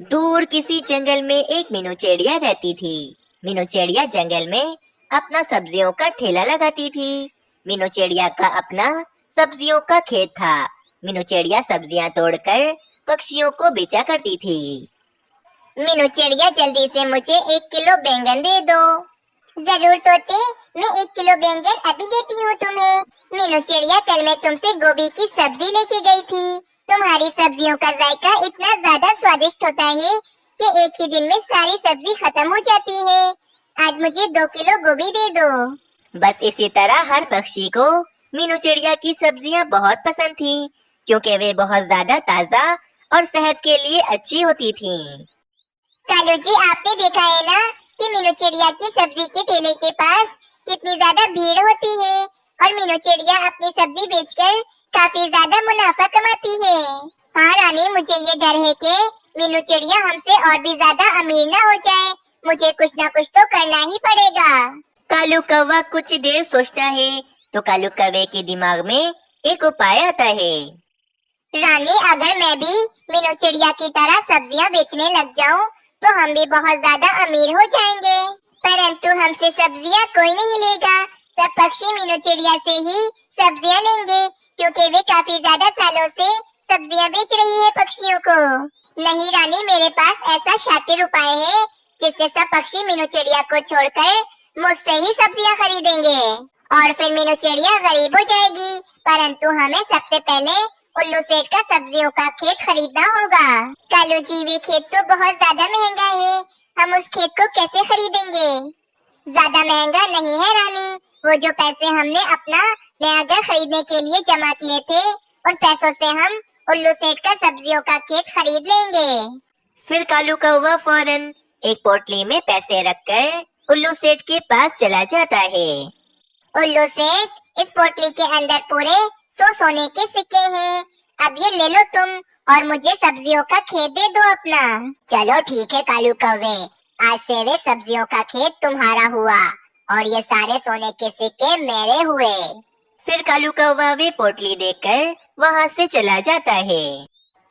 दूर किसी जंगल में एक मीनू चिड़िया रहती थी। मीनू चिड़िया जंगल में अपना सब्जियों का ठेला लगाती थी। मीनू चिड़िया का अपना सब्जियों का खेत था। मीनू चिड़िया सब्जियां तोड़कर पक्षियों को बेचा करती थी। मीनू चिड़िया, जल्दी से मुझे 1 किलो बैंगन दे दो। जरूर तोते, मैं 1 किलो बैंगन अभी देती हूँ तुम्हें। मीनू चिड़िया, कल मैं तुमसे गोभी की सब्जी लेके गई थी। तुम्हारी सब्जियों का जायका इतना ज्यादा स्वादिष्ट होता है कि एक ही दिन में सारी सब्जी खत्म हो जाती है। आज मुझे 2 किलो गोभी दे दो। बस इसी तरह हर पक्षी को मीनू चिड़िया की सब्जियां बहुत पसंद थी, क्योंकि वे बहुत ज्यादा ताजा और सेहत के लिए अच्छी होती थीं। कालू जी, आपने देखा है ना कि मीनू चिड़िया की सब्जी के ठेले के पास कितनी ज्यादा भीड़ होती है और मीनू चिड़िया अपनी सब्जी बेचकर काफी ज्यादा मुनाफा कमाती है। हाँ रानी, मुझे ये डर है कि मीनू चिड़िया हमसे और भी ज्यादा अमीर ना हो जाए। मुझे कुछ ना कुछ तो करना ही पड़ेगा। कालू कौवा कुछ देर सोचता है तो कालू कौवे के दिमाग में एक उपाय आता है। रानी, अगर मैं भी मीनू चिड़िया की तरह सब्जियां बेचने लग जाऊं तो हम भी बहुत ज्यादा अमीर हो जाएंगे। परंतु हमसे सब्जियां कोई नहीं लेगा। सब पक्षी मीनू चिड़िया से ही सब्जियां लेंगे, क्योंकि वे काफी ज्यादा सालों से सब्जियां बेच रही है पक्षियों को। नहीं रानी, मेरे पास ऐसा शातिर उपाय है जिससे सब पक्षी मीनू चिड़िया को छोड़कर मुझसे ही सब्जियां खरीदेंगे और फिर मीनू चिड़िया गरीब हो जाएगी। परंतु हमें सबसे पहले उल्लू सेठ का सब्जियों का खेत खरीदना होगा। कालू जी, वे खेत तो बहुत ज्यादा महंगा है। हम उस खेत को कैसे खरीदेंगे? ज्यादा महंगा नहीं है रानी। वो जो पैसे हमने अपना नया घर खरीदने के लिए जमा किए थे, उन पैसों से हम उल्लू सेठ का सब्जियों का खेत खरीद लेंगे। फिर कालू कौवा फौरन एक पोटली में पैसे रखकर उल्लू सेठ के पास चला जाता है। उल्लू सेठ, इस पोटली के अंदर पूरे 100 सोने के सिक्के हैं। अब ये ले लो तुम और मुझे सब्जियों का खेत दे दो अपना। चलो ठीक है कालू कौवे, आज से वे सब्जियों का खेत तुम्हारा हुआ और ये सारे सोने के सिक्के मेरे हुए। फिर कालू कौवा वे पोटली देकर वहाँ से चला जाता है।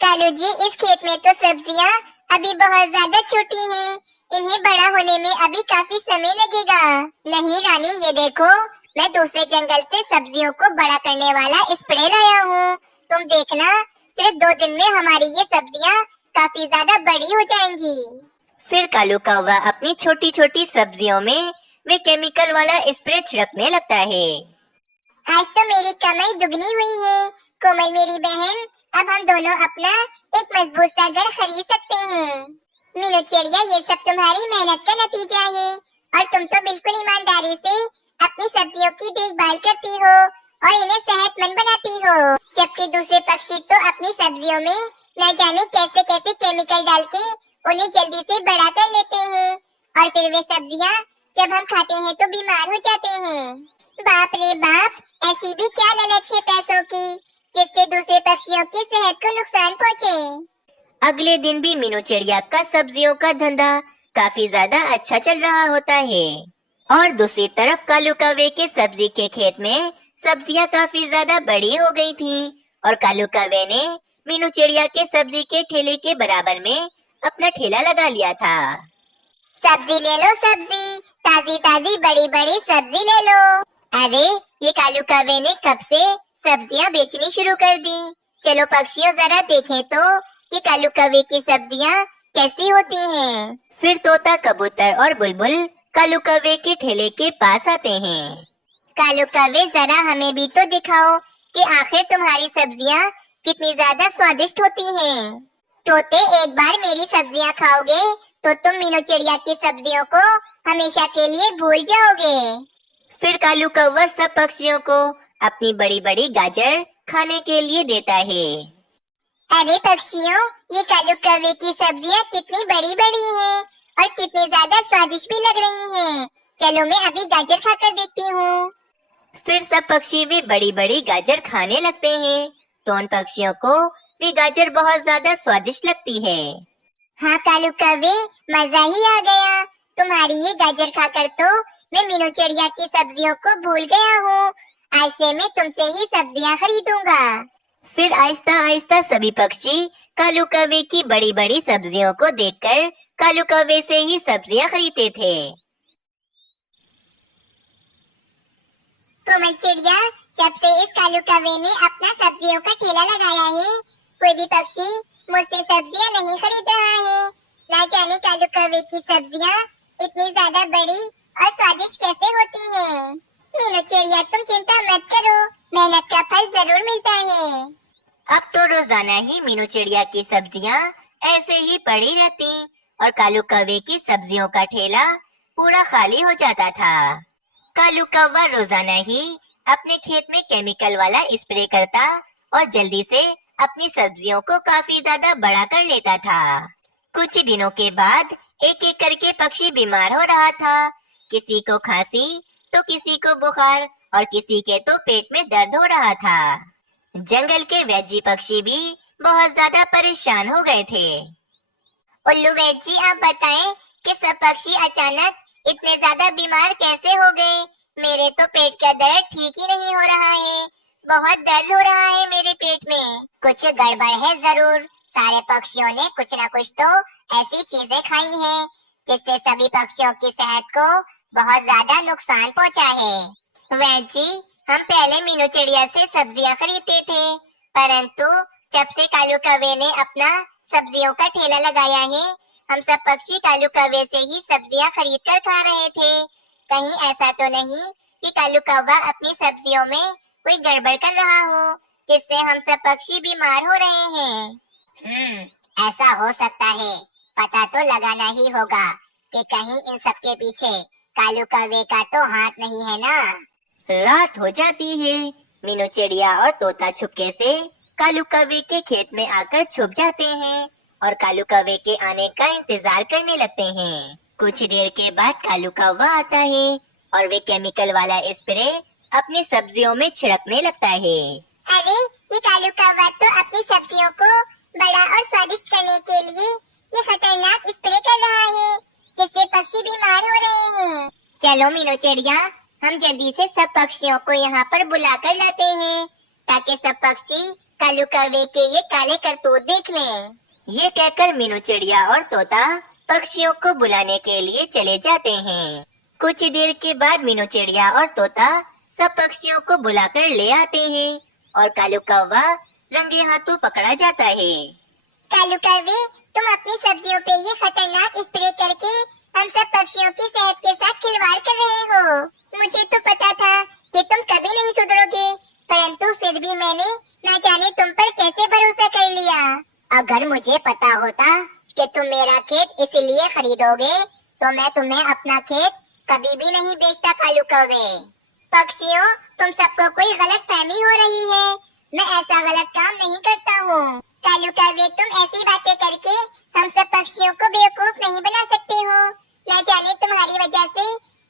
कालू जी, इस खेत में तो सब्जियाँ अभी बहुत ज्यादा छोटी हैं। इन्हें बड़ा होने में अभी काफी समय लगेगा। नहीं रानी, ये देखो, मैं दूसरे जंगल से सब्जियों को बड़ा करने वाला स्प्रे लाया हूँ। तुम देखना, सिर्फ 2 दिन में हमारी ये सब्जियाँ काफी ज्यादा बड़ी हो जाएंगी। फिर कालू कौवा अपनी छोटी छोटी सब्जियों में वे केमिकल वाला स्प्रे छिड़कने लगता है। आज तो मेरी कमाई दुगनी हुई है। कोमल मेरी बहन, अब हम दोनों अपना एक मजबूत सा घर खरीद सकते हैं। मीनू चिड़िया, ये सब तुम्हारी मेहनत का नतीजा है और तुम तो बिल्कुल ईमानदारी से अपनी सब्जियों की देखभाल करती हो और इन्हें सेहतमंद बनाती हो, जबकि दूसरे पक्षी तो अपनी सब्जियों में न जाने कैसे कैसे केमिकल डाल के उन्हें जल्दी से बड़ा कर लेते हैं और फिर वे सब्जियां जब हम खाते हैं तो बीमार हो जाते हैं। बाप रे बाप, ऐसी भी क्या लालच है पैसों की जिससे दूसरे पक्षियों की सेहत को नुकसान पहुँचे। अगले दिन भी मीनू चिड़िया का सब्जियों का धंधा काफी ज्यादा अच्छा चल रहा होता है और दूसरी तरफ कालू कौवे के सब्जी के खेत में सब्जियां काफी ज्यादा बड़ी हो गई थी और कालू कौवे ने मीनू चिड़िया के सब्जी के ठेले के बराबर में अपना ठेला लगा लिया था। सब्जी ले लो, सब्जी ताजी ताजी बड़ी बड़ी सब्जी ले लो। अरे, ये कालू कौवे ने कब से सब्जियां बेचनी शुरू कर दी। चलो पक्षियों, जरा देखें तो कि कालू कौवे की सब्जियां कैसी होती हैं। फिर तोता, कबूतर और बुलबुल कालू कौवे के ठेले के पास आते हैं। कालू कौवे, जरा हमें भी तो दिखाओ कि आखिर तुम्हारी सब्जियां कितनी ज्यादा स्वादिष्ट होती हैं। तोते, एक बार मेरी सब्जियां खाओगे तो तुम मीनू चिड़िया की सब्जियों को हमेशा के लिए भूल जाओगे। फिर कालू कौवा सब पक्षियों को अपनी बड़ी बड़ी गाजर खाने के लिए देता है। अरे पक्षियों, ये कालू कौवे की सब्जियां कितनी बड़ी बड़ी हैं और कितनी ज्यादा स्वादिष्ट भी लग रही हैं। चलो मैं अभी गाजर खाकर देखती हूँ। फिर सब पक्षी वे बड़ी बड़ी गाजर खाने लगते हैं तो उन पक्षियों को वे गाजर बहुत ज्यादा स्वादिष्ट लगती है। हाँ कालू कौवे, मजा ही आ गया। तुम्हारी ये गाजर खाकर तो मैं मीनू चिड़िया की सब्जियों को भूल गया हूँ। आज से मैं तुमसे ही सब्जियाँ खरीदूंगा। फिर आहिस्ता आहिस्ता सभी पक्षी कालू कौवे की बड़ी बड़ी सब्जियों को देखकर कालू कौवे से ही सब्जियां खरीदते थे। कोमल चिड़िया, जब से इस कालू कौवे ने अपना सब्जियों का ठेला लगाया है, कोई भी पक्षी मुझसे सब्जियां नहीं खरीद रहा है। ना जाने कालू कौवे की सब्जियां इतनी ज्यादा बड़ी और स्वादिष्ट कैसे होती हैं। मीनू चिड़िया, तुम चिंता मत करो, मेहनत का फल जरूर मिलता है। अब तो रोजाना ही मीनू चिड़िया की सब्जियां ऐसे ही पड़ी रहती और कालू कौवे की सब्जियों का ठेला पूरा खाली हो जाता था। कालू कौवा रोजाना ही अपने खेत में केमिकल वाला स्प्रे करता और जल्दी से अपनी सब्जियों को काफी ज्यादा बड़ा कर लेता था। कुछ दिनों के बाद एक एक करके पक्षी बीमार हो रहा था। किसी को खांसी तो किसी को बुखार और किसी के तो पेट में दर्द हो रहा था। जंगल के वैजी पक्षी भी बहुत ज्यादा परेशान हो गए थे। उल्लू वैजी, आप बताएं कि सब पक्षी अचानक इतने ज्यादा बीमार कैसे हो गए? मेरे तो पेट का दर्द ठीक ही नहीं हो रहा है। बहुत दर्द हो रहा है मेरे पेट में। कुछ गड़बड़ है जरूर। सारे पक्षियों ने कुछ न कुछ तो ऐसी चीजें खाई हैं जिससे सभी पक्षियों की सेहत को बहुत ज्यादा नुकसान पहुंचा है। वैजी, हम पहले मीनू चिड़िया से सब्जियां खरीदते थे, परंतु जब से कालू कौवे ने अपना सब्जियों का ठेला लगाया है, हम सब पक्षी कालू कौवे से ही सब्जियां खरीद कर खा रहे थे। कहीं ऐसा तो नहीं कि कालू कौवा अपनी सब्जियों में कोई गड़बड़ कर रहा हो जिससे हम सब पक्षी बीमार हो रहे हैं। ऐसा हो सकता है। पता तो लगाना ही होगा कि कहीं इन सब के पीछे कालू कौवे का तो हाथ नहीं है ना। रात हो जाती है। मीनू चिड़िया और तोता छुपके से कालू कौवे के खेत में आकर छुप जाते हैं और कालू कौवे के आने का इंतजार करने लगते हैं। कुछ देर के बाद कालू कौवा आता है और वे केमिकल वाला स्प्रे अपनी सब्जियों में छिड़कने लगता है। अरे, ये कालू कौवा तो अपनी सब्जियों को बड़ा और स्वादिष्ट करने के लिए ये खतरनाक स्प्रे कर रहा है जिससे पक्षी बीमार हो रहे हैं। चलो मीनू चिड़िया, हम जल्दी से सब पक्षियों को यहाँ पर बुलाकर लाते हैं ताकि सब पक्षी कालू कौवे के ये काले करतूत देख लें। ये कहकर मीनू चिड़िया और तोता पक्षियों को बुलाने के लिए चले जाते हैं। कुछ देर के बाद मीनू चिड़िया और तोता सब पक्षियों को बुलाकर ले आते हैं और कालू कौवा रंगे हाथों पकड़ा जाता है। कालू कौवे, तुम अपनी सब्जियों पे ये खतरनाक स्प्रे करके हम सब पक्षियों की सेहत के साथ खिलवाड़ कर रहे हो। मुझे तो पता था कि तुम कभी नहीं सुधरोगे, परंतु फिर भी मैंने न जाने तुम पर कैसे भरोसा कर लिया। अगर मुझे पता होता कि तुम मेरा खेत इसलिए खरीदोगे तो मैं तुम्हें अपना खेत कभी भी नहीं बेचता कालू कौवे। पक्षियों, तुम सबको कोई गलत फहमी हो रही है। मैं ऐसा गलत काम नहीं करता हूँ। कालू कौवे, तुम ऐसी बातें करके हम सब पक्षियों को बेवकूफ नहीं बना सकते हो। न जाने तुम्हारी वजह से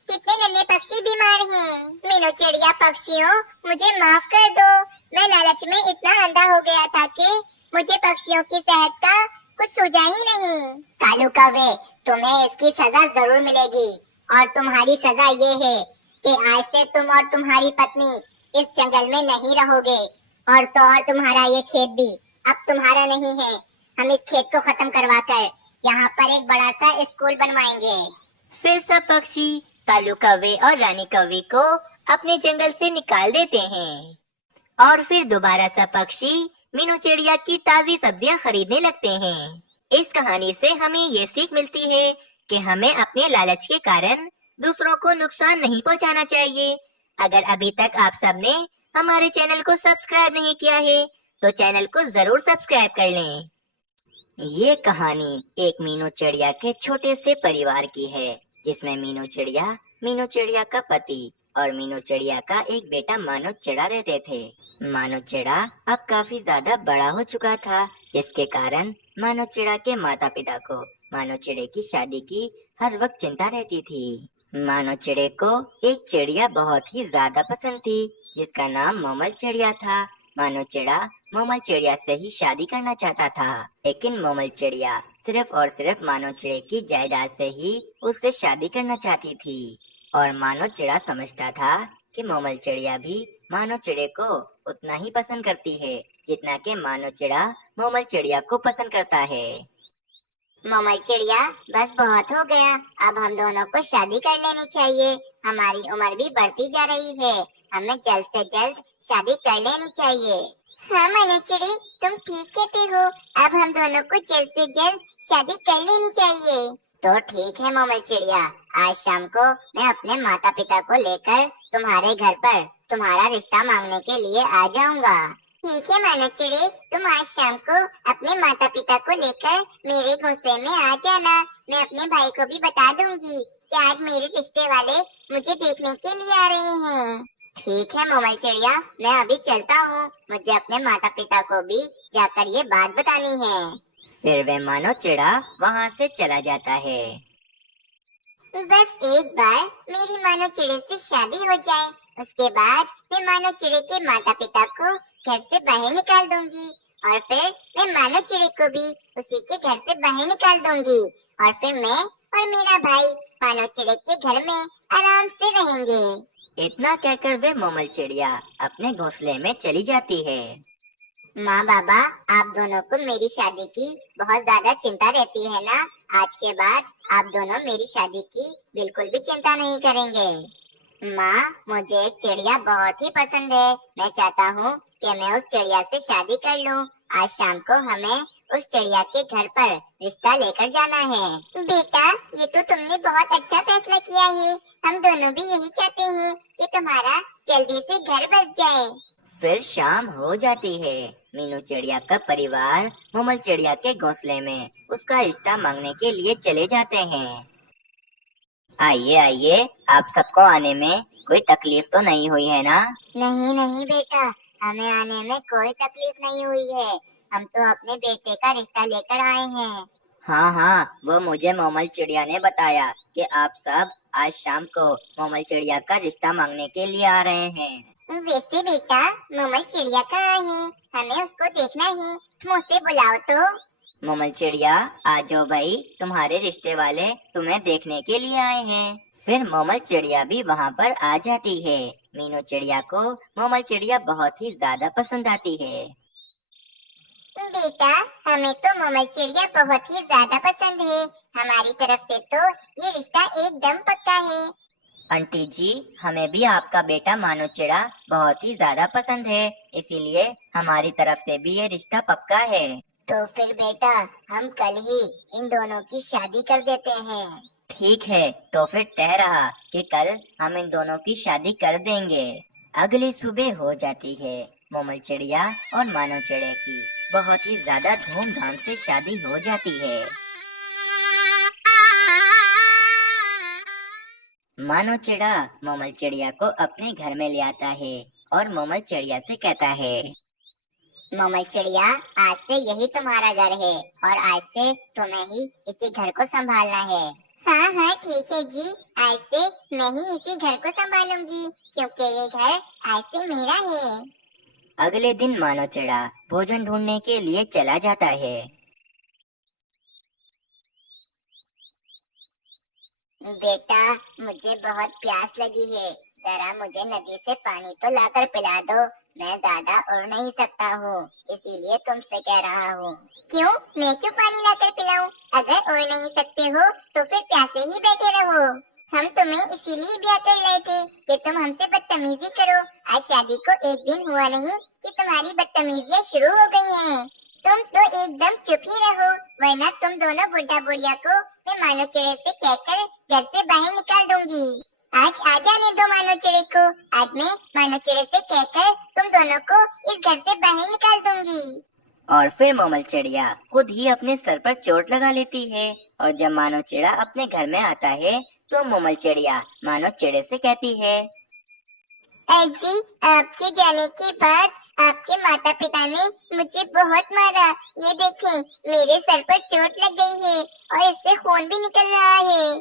कितने नन्हे पक्षी बीमार हैं। मीनू चिड़िया पक्षियों, मुझे माफ कर दो। मैं लालच में इतना अंधा हो गया था कि मुझे पक्षियों की सेहत का कुछ सूझा ही नहीं। कालू कौवे, तुम्हें इसकी सजा जरूर मिलेगी और तुम्हारी सजा ये है कि आज से तुम और तुम्हारी पत्नी इस जंगल में नहीं रहोगे और तो और तुम्हारा ये खेत भी अब तुम्हारा नहीं है। हम इस खेत को खत्म करवाकर यहाँ पर एक बड़ा सा स्कूल बनवाएंगे। फिर सब पक्षी कालू कौवे और रानी कौवे को अपने जंगल से निकाल देते हैं और फिर दोबारा सब पक्षी मीनू चिड़िया की ताजी सब्जियां खरीदने लगते हैं। इस कहानी से हमें ये सीख मिलती है कि हमें अपने लालच के कारण दूसरों को नुकसान नहीं पहुंचाना चाहिए। अगर अभी तक आप सबने हमारे चैनल को सब्सक्राइब नहीं किया है तो चैनल को जरूर सब्सक्राइब कर लें। ये कहानी एक मीनू चिड़िया के छोटे से परिवार की है जिसमें मीनू चिड़िया का पति और मीनू चिड़िया का एक बेटा मानो चिड़ा रहते थे। मानो चिड़ा अब काफी ज्यादा बड़ा हो चुका था जिसके कारण मानो चिड़ा के माता पिता को मानो चिड़े की शादी की हर वक्त चिंता रहती थी। मानो चिड़े को एक चिड़िया बहुत ही ज्यादा पसंद थी जिसका नाम मोमल चिड़िया था। मानो चिड़ा मोमल चिड़िया से ही शादी करना चाहता था, लेकिन मोमल चिड़िया सिर्फ और सिर्फ मानो चिड़े की जायदाद से ही उससे शादी करना चाहती थी और मानो चिड़ा समझता था कि मोमल चिड़िया भी मानो चिड़े को उतना ही पसंद करती है जितना कि मानो चिड़ा मोमल चिड़िया को पसंद करता है। मोमल चिड़िया, बस बहुत हो गया। अब हम दोनों को शादी कर लेनी चाहिए। हमारी उम्र भी बढ़ती जा रही है। हमें जल्द से जल्द शादी कर लेनी चाहिए। हाँ मानो चिड़ी, तुम ठीक कहते हो। अब हम दोनों को जल्द से जल्द शादी कर लेनी चाहिए। तो ठीक है मोमल चिड़िया, आज शाम को मैं अपने माता पिता को लेकर तुम्हारे घर पर तुम्हारा रिश्ता मांगने के लिए आ जाऊंगा। ठीक है मानो चिड़ी, तुम आज शाम को अपने माता पिता को लेकर मेरे घोंसले में आ जाना। मैं अपने भाई को भी बता दूंगी कि आज मेरे रिश्ते वाले मुझे देखने के लिए आ रहे हैं। ठीक है मोमल चिड़िया, मैं अभी चलता हूँ। मुझे अपने माता पिता को भी जाकर ये बात बतानी है। फिर वह मानो चिड़ा वहाँ से चला जाता है। बस एक बार मेरी मानो चिड़े से शादी हो जाए, उसके बाद मैं मानो चिड़े के माता पिता को घर से बाहर निकाल दूंगी और फिर मैं मानो चिड़े को भी उसी के घर से बाहर निकाल दूंगी और फिर मैं और मेरा भाई मानो चिड़े के घर में आराम से रहेंगे। इतना कहकर वे मोमल चिड़िया अपने घोंसले में चली जाती है। माँ बाबा, आप दोनों को मेरी शादी की बहुत ज्यादा चिंता रहती है ना? आज के बाद आप दोनों मेरी शादी की बिल्कुल भी चिंता नहीं करेंगे। माँ, मुझे एक चिड़िया बहुत ही पसंद है। मैं चाहता हूँ कि मैं उस चिड़िया से शादी कर लूँ। आज शाम को हमें उस चिड़िया के घर पर रिश्ता लेकर जाना है। बेटा, ये तो तुमने बहुत अच्छा फैसला किया है। हम दोनों भी यही चाहते हैं कि तुम्हारा जल्दी से घर बस जाए। फिर शाम हो जाती है। मीनू चिड़िया का परिवार मोमल चिड़िया के घोंसले में उसका रिश्ता मांगने के लिए चले जाते हैं। आइए आइए, आप सबको आने में कोई तकलीफ तो नहीं हुई है ना? नहीं नहीं बेटा, हमें आने में कोई तकलीफ नहीं हुई है। हम तो अपने बेटे का रिश्ता लेकर आए हैं। हाँ हाँ, वो मुझे मोमल चिड़िया ने बताया कि आप सब आज शाम को मोमल चिड़िया का रिश्ता मांगने के लिए आ रहे हैं। वैसे बेटा, मोमल चिड़िया कहाँ है? हमें उसको देखना है। तुम उसे बुलाओ तो। मोमल चिड़िया, आ जाओ भाई, तुम्हारे रिश्ते वाले तुम्हें देखने के लिए आए हैं। फिर मोमल चिड़िया भी वहाँ पर आ जाती है। मीनू चिड़िया को मोमल चिड़िया बहुत ही ज्यादा पसंद आती है। बेटा, हमें तो मोमल चिड़िया बहुत ही ज्यादा पसंद है। हमारी तरफ से तो ये रिश्ता एकदम पक्का है। आंटी जी, हमें भी आपका बेटा मानो चिड़ा बहुत ही ज्यादा पसंद है, इसीलिए हमारी तरफ से भी ये रिश्ता पक्का है। तो फिर बेटा, हम कल ही इन दोनों की शादी कर देते हैं। ठीक है, तो फिर तय रहा कि कल हम इन दोनों की शादी कर देंगे। अगली सुबह हो जाती है। मोमल चिड़िया और मानो चिड़े की बहुत ही ज्यादा धूमधाम से शादी हो जाती है। मानो चिड़ा मोमल चिड़िया को अपने घर में ले आता है और मोमल चिड़िया से कहता है, मोमल चिड़िया, आज से यही तुम्हारा घर है और आज से तुम्हें ही इसी घर को संभालना है। हाँ हाँ ठीक है जी, आज से मैं ही इसी घर को संभालूंगी क्योंकि ये घर आज से मेरा है। अगले दिन मानो चिड़ा भोजन ढूंढने के लिए चला जाता है। बेटा, मुझे बहुत प्यास लगी है। जरा मुझे नदी से पानी तो लाकर पिला दो। मैं ज्यादा उड़ नहीं सकता हूँ, इसीलिए तुमसे कह रहा हूँ। क्यों? मैं क्यों पानी लाकर पिलाऊं? अगर उड़ नहीं सकते हो तो फिर प्यासे ही बैठे रहो। हम तुम्हें इसीलिए ब्याह कर लाए थे कि तुम हमसे बदतमीजी करो। आज शादी को एक दिन हुआ नहीं कि तुम्हारी बदतमीजियाँ शुरू हो गई हैं। तुम तो एकदम चुप ही रहो, वरना तुम दोनों बुढ़ा बुढ़िया को मैं मानो चिड़े से कहकर घर से बाहर निकाल दूंगी। आज आ जाने दो मानो चिड़े को। आज मैं मानो चिड़े से कहकर तुम दोनों को इस घर से बाहर निकाल दूंगी। और फिर मोमल चिड़िया खुद ही अपने सर पर चोट लगा लेती है। और जब मानो चिड़ा अपने घर में आता है तो मोमल चिड़िया मानो चिड़े से कहती है, जी, आपके जाने के बाद आपके माता पिता ने मुझे बहुत मारा। ये देखें, मेरे सर पर चोट लग गई है और इससे खून भी निकल रहा है।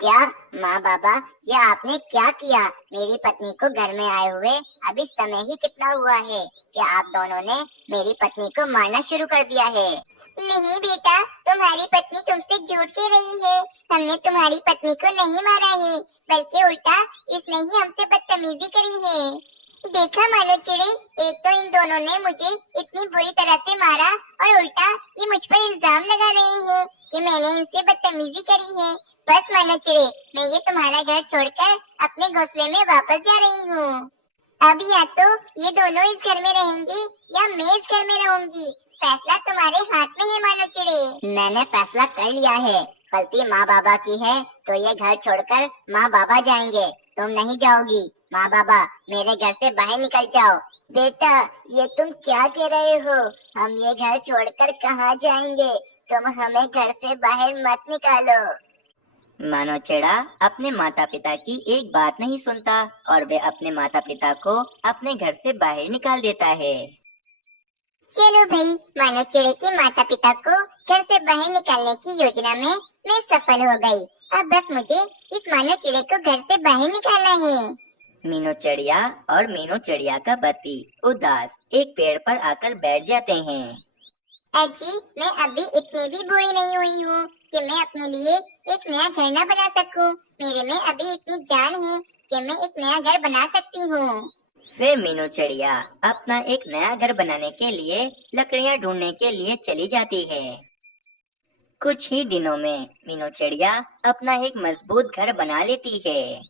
क्या माँ बाबा, ये आपने क्या किया? मेरी पत्नी को घर में आए हुए अभी समय ही कितना हुआ है कि आप दोनों ने मेरी पत्नी को मारना शुरू कर दिया है। नहीं बेटा, तुम्हारी पत्नी तुमसे झूठ कह रही है। हमने तुम्हारी पत्नी को नहीं मारा है, बल्कि उल्टा इसने ही हमसे बदतमीजी करी है। देखा मानो चिड़ी, एक तो इन दोनों ने मुझे इतनी बुरी तरह से मारा और उल्टा ये मुझ पर इल्जाम लगा रहे हैं कि मैंने इनसे बदतमीजी करी है। बस मानो चिड़ी, मैं ये तुम्हारा घर छोड़कर अपने घोंसले में वापस जा रही हूँ। अब या तो ये दोनों इस घर में रहेंगे या मैं इस घर में रहूंगी। फैसला तुम्हारे हाथ में है मानो चिड़ी। मैंने फैसला कर लिया है। गलती माँ बाबा की है तो ये घर छोड़कर माँ बाबा जाएंगे, तुम नहीं जाओगी। माँ बाबा मेरे घर से बाहर निकल जाओ। बेटा, ये तुम क्या कह रहे हो? हम ये घर छोड़कर कहाँ जाएंगे? तुम हमें घर से बाहर मत निकालो। मानो चिड़ा अपने माता पिता की एक बात नहीं सुनता और वे अपने माता पिता को अपने घर से बाहर निकाल देता है। चलो भाई, मानो चिड़ी के माता पिता को घर से बाहर निकालने की योजना में मैं सफल हो गई। अब बस मुझे इस मानो चिड़ी को घर से बाहर निकालना है। मीनू चिड़िया और मीनू चिड़िया का पति उदास एक पेड़ पर आकर बैठ जाते हैं। अजी, मैं अभी इतनी भी बूढ़ी नहीं हुई हूँ कि मैं अपने लिए एक नया घर न बना सकूं। मेरे में अभी इतनी जान है कि मैं एक नया घर बना सकती हूँ। फिर मीनू चिड़िया अपना एक नया घर बनाने के लिए लकड़ियाँ ढूंढने के लिए चली जाती है। कुछ ही दिनों में मीनू चिड़िया अपना एक मजबूत घर बना लेती है।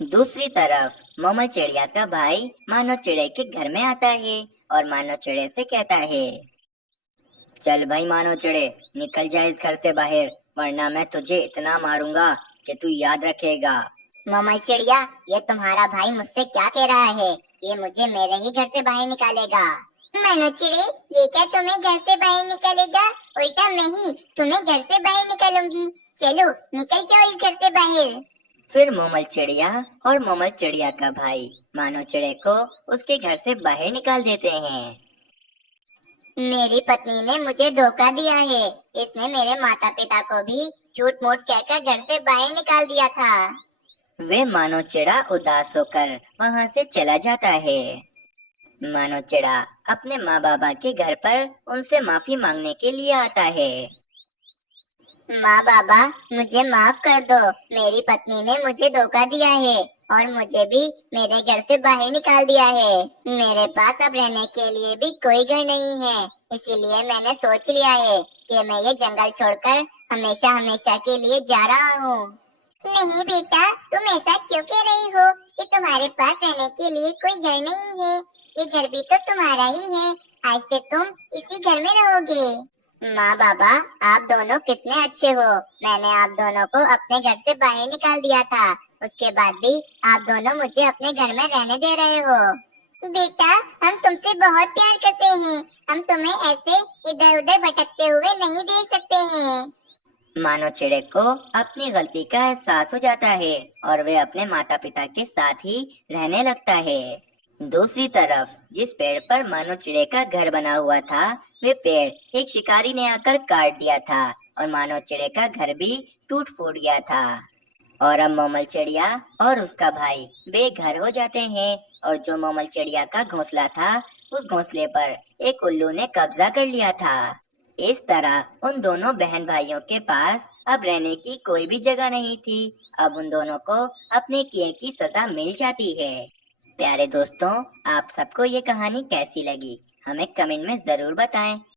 दूसरी तरफ मोमल चिड़िया का भाई मानो चिड़े के घर में आता है और मानो चिड़े से कहता है, चल भाई मानो चिड़े, निकल जाए इस घर से बाहर, वरना मैं तुझे इतना मारूंगा कि तू याद रखेगा। मोमल चिड़िया, ये तुम्हारा भाई मुझसे क्या कह रहा है? ये मुझे मेरे ही घर से बाहर निकालेगा। मानो चिड़े, ये क्या तुम्हें घर से बाहर निकालेगा? उल्टा मैं ही तुम्हें घर से बाहर निकालूंगी। चलो निकल जाओ इस घर से बाहर। फिर मोमल चिड़िया और मोमल चिड़िया का भाई मानो चिड़े को उसके घर से बाहर निकाल देते हैं। मेरी पत्नी ने मुझे धोखा दिया है। इसने मेरे माता पिता को भी झूठ मूठ कहकर घर से बाहर निकाल दिया था। वे मानो चिड़ा उदास होकर वहाँ से चला जाता है। मानो चिड़ा अपने माँ बाबा के घर पर उनसे माफी मांगने के लिए आता है। माँ बाबा, मुझे माफ कर दो। मेरी पत्नी ने मुझे धोखा दिया है और मुझे भी मेरे घर से बाहर निकाल दिया है। मेरे पास अब रहने के लिए भी कोई घर नहीं है, इसीलिए मैंने सोच लिया है कि मैं ये जंगल छोड़कर हमेशा हमेशा के लिए जा रहा हूँ। नहीं बेटा, तुम ऐसा क्यों कह रही हो कि तुम्हारे पास रहने के लिए कोई घर नहीं है? ये घर भी तो तुम्हारा ही है। आज से तुम इसी घर में रहोगे। माँ बाबा, आप दोनों कितने अच्छे हो। मैंने आप दोनों को अपने घर से बाहर निकाल दिया था, उसके बाद भी आप दोनों मुझे अपने घर में रहने दे रहे हो। बेटा, हम तुमसे बहुत प्यार करते हैं। हम तुम्हें ऐसे इधर उधर भटकते हुए नहीं देख सकते हैं। मानो चिड़े को अपनी गलती का एहसास हो जाता है और वे अपने माता पिता के साथ ही रहने लगता है। दूसरी तरफ जिस पेड़ पर मानो चिड़े का घर बना हुआ था, वे पेड़ एक शिकारी ने आकर काट दिया था और मानो चिड़े का घर भी टूट फूट गया था। और अब मोमल चिड़िया और उसका भाई बेघर हो जाते हैं और जो मोमल चिड़िया का घोंसला था, उस घोंसले पर एक उल्लू ने कब्जा कर लिया था। इस तरह उन दोनों बहन भाइयों के पास अब रहने की कोई भी जगह नहीं थी। अब उन दोनों को अपने किए की सजा मिल जाती है। प्यारे दोस्तों, आप सबको ये कहानी कैसी लगी हमें कमेंट में जरूर बताएं।